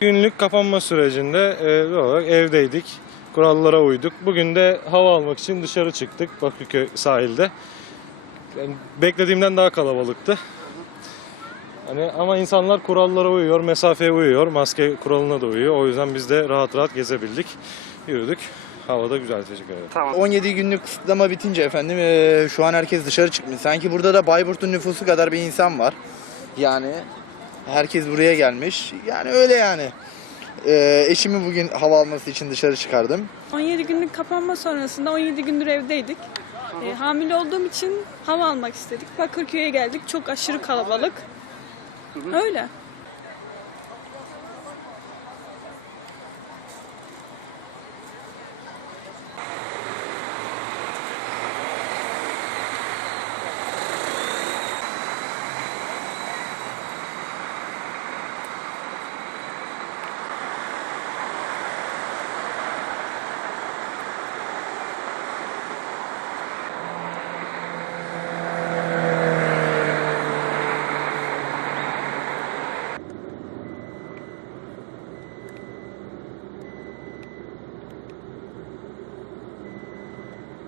Günlük kapanma sürecinde e, olarak evdeydik. Kurallara uyduk. Bugün de hava almak için dışarı çıktık Bakırköy sahilde. Yani beklediğimden daha kalabalıktı. Hani ama insanlar kurallara uyuyor, mesafeye uyuyor, maske kuralına da uyuyor. O yüzden biz de rahat rahat gezebildik. Yürüdük. Havada güzel teşekkür ederim. Tamam. 17 günlük kısıtlama bitince efendim eee, şu an herkes dışarı çıkmış. Sanki burada da Bayburt'un nüfusu kadar bir insan var. Yani herkes buraya gelmiş. Yani öyle yani. Eee, eşimi bugün hava alması için dışarı çıkardım. 17 günlük kapanma sonrasında 17 gündür evdeydik. Ee, hamile olduğum için hava almak istedik. Bakırköy'e geldik. Çok aşırı kalabalık. Öyle.